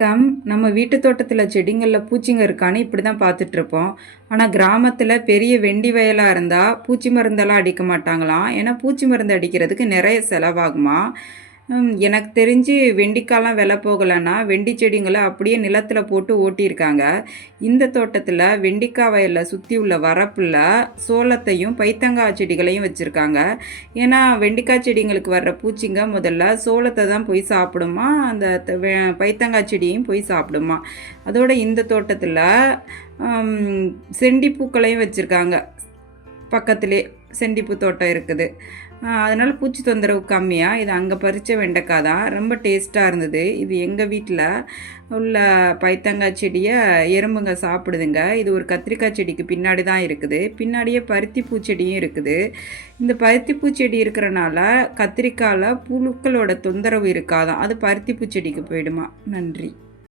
வணக்கம் நம்ம வீட்டு தோட்டத்தில் செடிங்களில் பூச்சிங்க இருக்கான்னு இப்படி தான் பார்த்துட்ருப்போம் ஆனால் கிராமத்தில் பெரிய வெண்டி வயலாக இருந்தால் பூச்சி மருந்தெல்லாம் அடிக்க மாட்டாங்களாம். ஏன்னா பூச்சி மருந்து அடிக்கிறதுக்கு நிறைய செலவாகுமா? எனக்கு தெரிஞ்சு வெண்டிக்காய்லாம் விலை போகலைன்னா வெண்டி செடிங்களை அப்படியே நிலத்தில் போட்டு ஓட்டியிருக்காங்க. இந்த தோட்டத்தில் வெண்டிக்காய் வயலில் சுற்றி உள்ள வரப்பில் சோளத்தையும் பைத்தங்காய் செடிகளையும் வச்சுருக்காங்க. ஏன்னா வெண்டிக்காய் செடிங்களுக்கு வர்ற பூச்சிங்க முதல்ல சோளத்தை தான் போய் சாப்பிடுமா அந்த த- வே- பைத்தங்காய் செடியும் போய் சாப்பிடுமா. அதோட இந்த தோட்டத்தில் செண்டி பூக்களையும் வச்சுருக்காங்க. பக்கத்திலே செண்டிப்பு தோட்டம் இருக்குது. அதனால் பூச்சி தொந்தரவு கம்மியாக இது அங்கே பறித்த வெண்டைக்காய் தான். ரொம்ப டேஸ்ட்டாக இருந்தது. இது எங்கள் வீட்டில் உள்ள பைத்தங்காய் செடியை எறும்புங்க சாப்பிடுதுங்க. இது ஒரு கத்திரிக்காய் செடிக்கு பின்னாடி தான் இருக்குது. பின்னாடியே பருத்தி பூச்செடியும் இருக்குது. இந்த பருத்தி பூச்செடி இருக்கிறனால கத்திரிக்காயில் புழுக்களோட தொந்தரவு இருக்காதான். அது பருத்தி பூச்செடிக்கு போயிடுமா. நன்றி.